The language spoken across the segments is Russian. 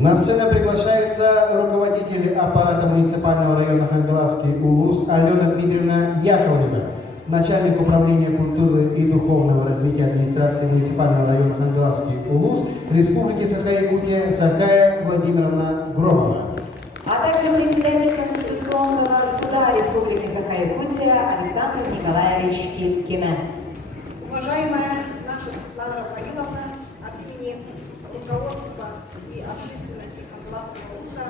На сцену приглашается руководитель аппарата муниципального района Хангаласский УЛУС Алена Дмитриевна Яковлева, начальник управления культуры и духовного развития администрации муниципального района Хангаласский УЛУС Республики Саха-Якутия Сакая Владимировна Громова. А также председатель Конституционного суда Республики Саха-Якутия Александр Николаевич Кимен. Уважаемая наша Светлана Рафаиловна, от имени руководства и общественности Хангаласского УЛУСа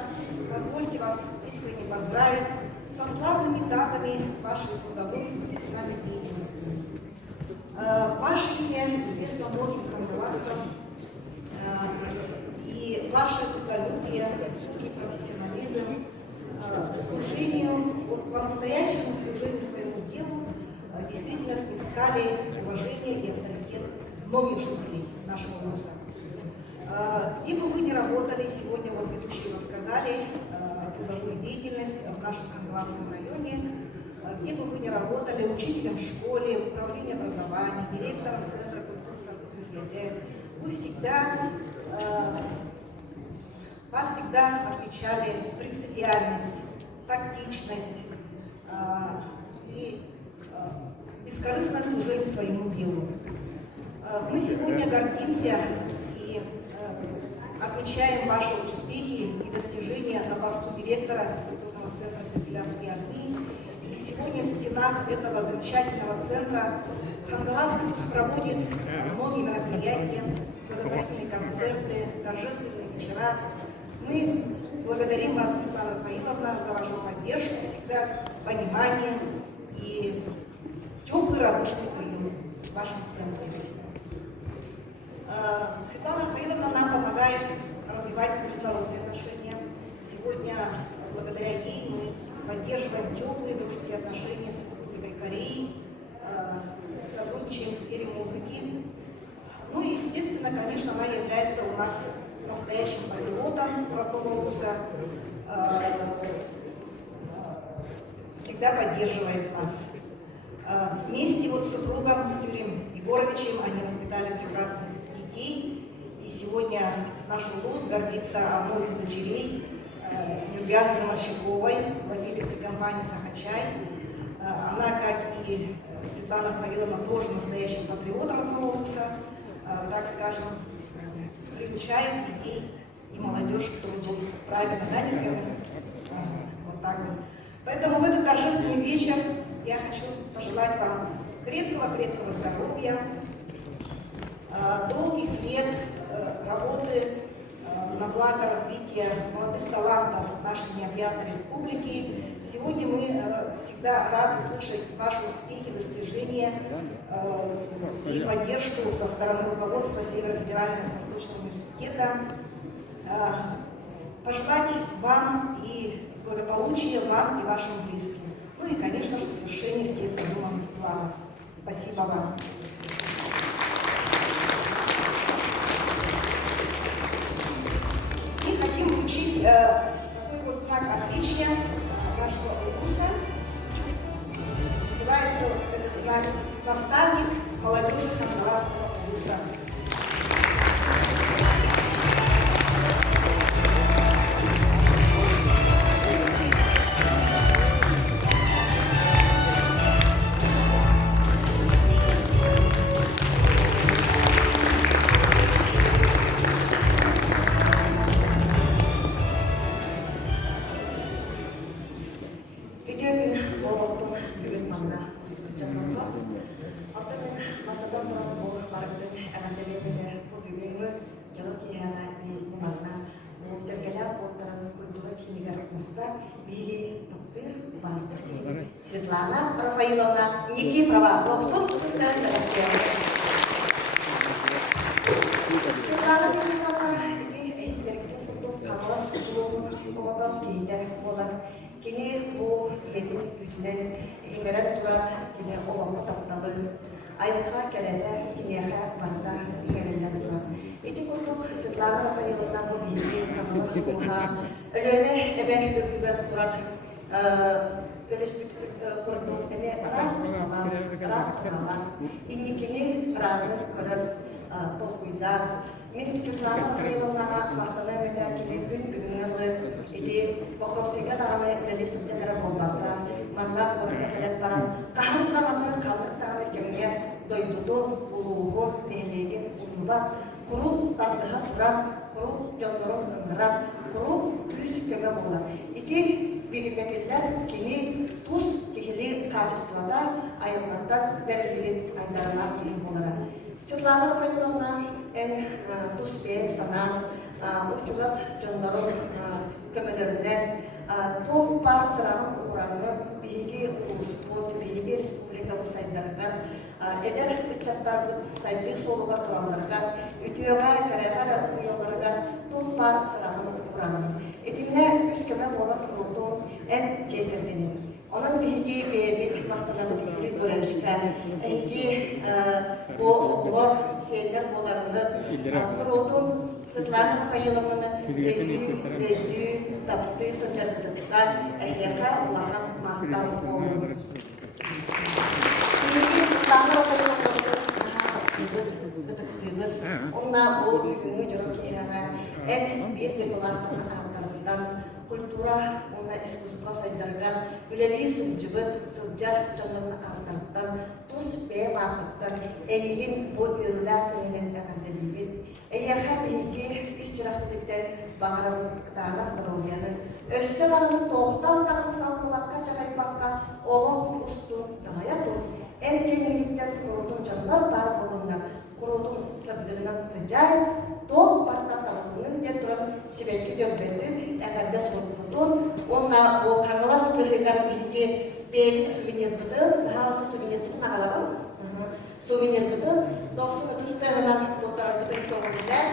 позвольте вас искренне поздравить со славными датами вашей трудовой и профессиональной деятельности. Ваше имя известно многим хангаласцам, и ваше трудолюбие, высокий профессионализм, служению, вот по-настоящему служению своему делу действительно снискали уважение и авторитет многих жителей нашего УЛУСа. Где бы вы ни работали, сегодня вот ведущие рассказали трудовую деятельность в нашем Хангаласском районе, где бы вы ни работали, учителем в школе, в управлении образования, директором Центра культуры Санкт-Петербурга, вы всегда, вас всегда отличали принципиальность, тактичность и бескорыстное служение своему делу. Мы сегодня гордимся и отмечаем ваши успехи и достижения на посту директора культурного центра «Сапилявские огни». И сегодня в стенах этого замечательного центра Хангаласский УЛУС проводит многие мероприятия, благотворительные концерты, торжественные вечера. Мы благодарим вас, Светлана Рафаиловна, за вашу поддержку всегда, понимание и теплый, радушный прием в вашем центре. Светлана Рафаиловна нам помогает развивать международные отношения. Сегодня, благодаря ей, мы поддерживаем теплые дружеские отношения с Республикой Кореей, сотрудничаем в сфере музыки. Ну и, естественно, конечно, она является у нас настоящим патриотом родного УЛУСа, всегда поддерживает нас. Вместе вот с супругом, с Юрием Егоровичем, они воспитали прекрасных детей. И сегодня наш УЛУС гордится одной из дочерей Юлианы Заморщиковой, владелицы компании «Сахачай». Она, как и Светлана Рафаиловна, тоже настоящий патриот родного УЛУСа, так скажем, приучает детей и молодежь к труду. Правильно, да, Николай? Вот так вот. Поэтому в этот торжественный вечер я хочу пожелать вам крепкого-крепкого здоровья, долгих лет работы на благо развития молодых талантов нашей необъятной республики. Сегодня мы всегда рады слышать ваши успехи, достижения и поддержку со стороны руководства Северо-Федерального Восточного университета. Пожелать вам и благополучия вам и вашим близким. Ну и, конечно же, совершения всех задуманных планов. Спасибо вам. И хотим вручить такой вот знак отличия нашего УЛУСа. Называется этот знак «Наставник молодежи Хангаласского УЛУСа». Светлана Рафаиловна Никифорова, Лохсон, Светлана Никифоровна, эти директор курдук Хангалас УЛУС Оғатан кейде олар. Кені бұл етімlik үтінен иңерен тұрар, кені олаңғы тапталы, айылға кәрәді, кенеға барда иңеренлен тұрар. Эти курдук Светлана Рафаиловна бұл бейді Хангалас УЛУС'a өлөне әбе үргігер тұрар. Көріспік құрдық әме рас қалар, иннекені рағы көріп толқуйдар. Мен Светлана Рафаиловнаға мақтана әмеді кені Покровскийге даганы үлели сылжанара болбакка, манна корта келет баран, кахан даганы калдык даганы кемге дойдудун, улуухун, нээлеген улнубат, куру тардыха турар, куру жонлорун ыңырар, куру күйс көмө болар. Ити бигилетиллер кини тус кихили качествода айылгаттан берилибит айдаралар кийин болара. Светлана Рафаиловна эн тус бен санан учугас жонлорун көмөлөрүнөн тоқ бар сырағын урамы биһиги улуспут, биһиги республикабыз сайдарыгар, эдер битчаттар бут сайды солугар тураларгар, үтүөга кәрәгәр уяларгар тоқ бар сырағын урамын. Этимне күз көмө болар курултун эн жетерменин. Onun bihi bir vaxtına bir görüşme, bihi bu oğullar şeyler olanlar kurudun Svetlana Рафаиловна öydü taptı saçardıklar ehyaka ulahan mahtal oldu. Bihi Svetlana Рафаиловна ona bu bugünü jorokiyana en bir dolardan artarından kultura ona iskuspa saydargan üleli sılcıbıt sılcar canlarını artarından tuz be vapıttan eğin bu ürüler köyünen eğerde dibit eğerha beygi istirahatlıktan bağıramın kıtağına roğyanı ösçalarını toğdan dağını salını bakka çakay bakka oloğ ustun damaya tur en kendiliğinden kurudun canlar var olunna kurudun sırdığından sıcay тоқ бартан табылының де тұрын себепке жөнбеді әғәрді сұлтын онна ол қаңылас көлігер бейге бейбіт сувенир бұтын бағаласы сувенир бұтын ағалабын сувенир бұтын 90 стығынан доттар бұтын тоғырылар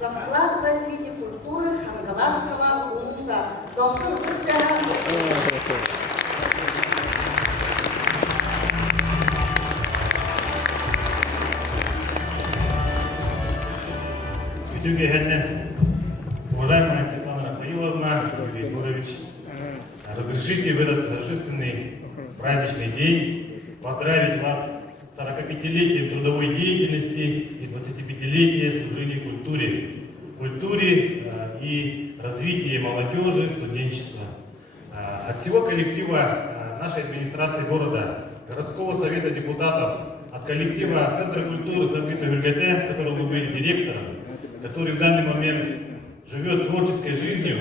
за вклад в развитие культуры Хангаласского улуса. Уважаемая Светлана Рафаиловна, Юрий Егорович, разрешите в этот торжественный праздничный день поздравить вас с 45-летием трудовой деятельности и 25-летия служения культуре и развитию молодежи, студенчества. От всего коллектива нашей администрации города, городского совета депутатов, от коллектива Центра культуры Санкт-Петербурга, которого вы были директором, который в данный момент живет творческой жизнью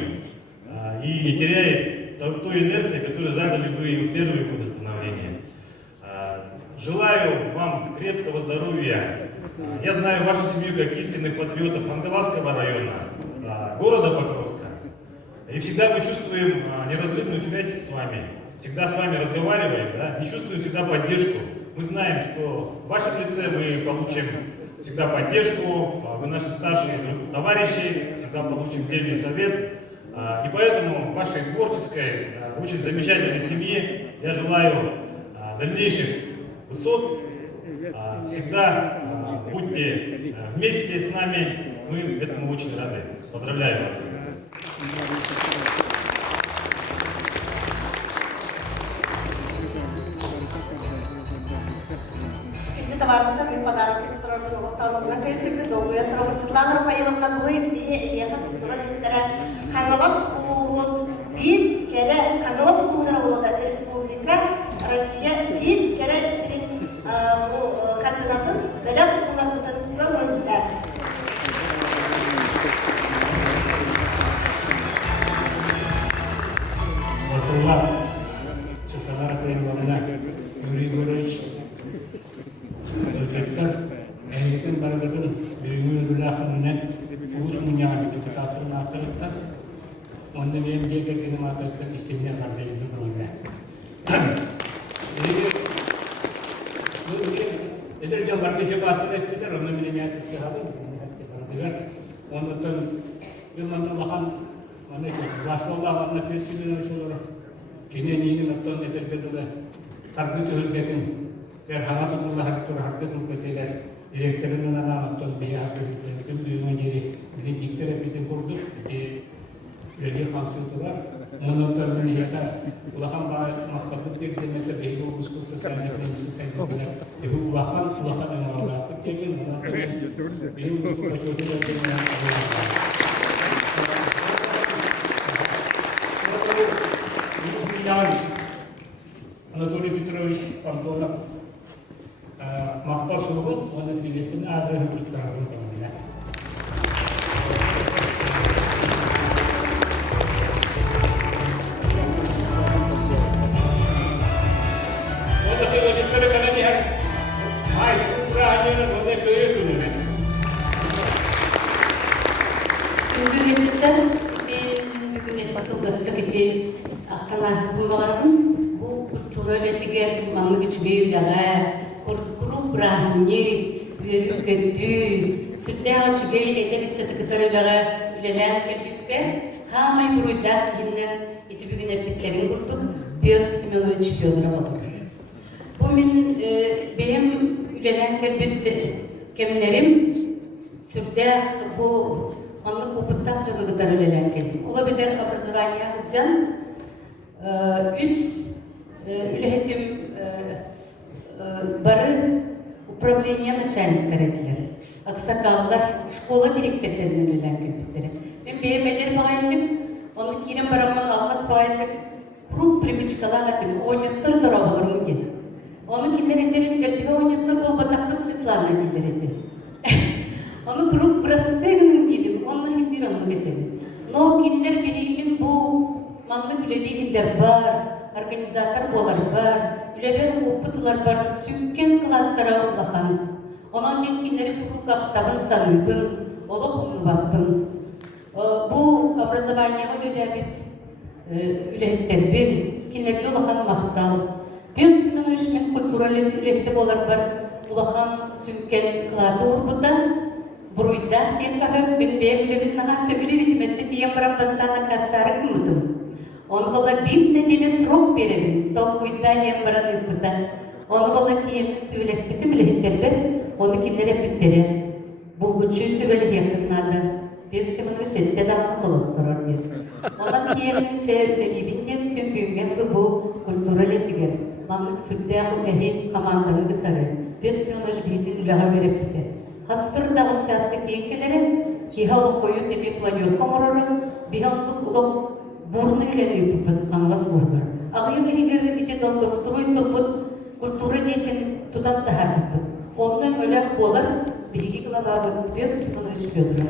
и не теряет той инерции, которую задали вы в первые годы становления. Желаю вам крепкого здоровья. Я знаю вашу семью как истинных патриотов Хангаласского района, города Покровска. И всегда мы чувствуем неразрывную связь с вами. Всегда с вами разговариваем, да, и чувствуем всегда поддержку. Мы знаем, что в вашем лице мы получим всегда поддержку, вы наши старшие товарищи, всегда получим дельный совет. И поэтому вашей творческой, очень замечательной семье я желаю дальнейших высот. Всегда будьте вместе с нами, мы этому очень рады. Поздравляю вас. Товарищество, мне подарок, который был Лохтаном, на Кайсбеке, долгую, я трону Светлана Рафаиловна, мы ехать, которая Хангалас Улугун, бир кере Хангалас Улугунара Улуда, Республика, Россия, бир кере Сирин, координатын, белек Пунакутан, Гамондилер. Wassalam, Светлана Рафаиловна, Юрий Егорович, Ötekler, eğitim barbatın büyüğünü bülakınından uğuz münyağını deputatların aktarıkta onunla benim ceketini aktarıkta istemine kardeşim rolüne. Ederken partisipatif ettiler, onunla beni yapmışlar abi. Ondan zamanla bakan, onun için, Vasallah, onunla pesilini olarak Kine nini natton etergedele sargı tölgetin ber hana tutullar hargı tölgeteler direktörünün anamatan bir hakkı büyüme geri bir diktere bitin kurduk belediye kansılı var. Onun da bir yaka ulakan bağ maktabı teklemete beyli olmuş kılsa sahiplenmişse sahiplenmişler. Ulakan en ağırlıklı temin beyli olmuş kılsa sahiplenmişler. Anatoly Petrovich Pantona махта сургул, оны привестен адресін тұрттыратын қаладына. Оны өтеттері қалады әр май тұра әнені оны көре күніне. Бүгін еттіктер, бүгін естік ете ақтана бұлмағарым, бұл культура өлетігер маңны күчбейліға, Kurtulup brahmnit, ürküntü, sütte açıgay ederçe tıkıtarılağa üleler kelbipler, hamay buruydak hinden iti bugün epitlerin kurduk, Piotr Semyonovich Fyodorov olduk. Bu benim ülelen kelbit kemlerim, sütte bu anlık oputtak canı kadar ülelen kelbip. Olabilir образование can, üst ülehetim бары управление начальниктары этилер. Аксакаллар школа директорларынан өйлән кепиттер. Мен беймедер багайдым, оны кирен бараман алкас багайдым. Круг привычкалар атым, ойнаттыр дорабаларым ген. Оны киндер этеретлер, бе ойнаттыр бол батаккыт Светлана килдер эти. Оны круг простыгынын дилин, онна хим бир оны кетебин. Но киндер беймин бу манды үлелигилер бар, организатор болар бар. Үлебер опытылар бар, сүккен кылаттара улахан. Онан мен киндери куру кахтабын саныгын, олық ұмны баппын. Бу образование үлелебет үлехеттербен, киндерге улахан мақтал. Пен Семенович мен культуралы үлехеті болар бар, улахан сүккен кылады урбудан, бұруйдақ текаһы, мен бейм үлебет наға сөбілер етімесі тием барам бастана кастары кіммітім. Он была bir неделе срок беремін, толкуйтанием бараны ыппыта. Он была тием сөйлес бүтін білеттербер, оны киндер эппеттере. Булгучу сөйле якыннады. Bir Семенович сетте дағына толып тұрар деді. Онан тием сөйлебінден күн бүйінген bu культурал етігер. Маңлық сүрде үлехет команданы гытары. Bir Семенович бейтін үлеға беріп біті. Хастыр дағыз шасқы тейкелері, кихалы қойын деме планерка мұрары, бейхалдық ұлық бурны үлен өтіп қанғас бұрбыр. Ағайығы егер ете долгострой тұрпыт, культура дейтін тұтат да әрбітпіт. Онның өләқ болар, білгі қылағағын Петр Семенович Федоров.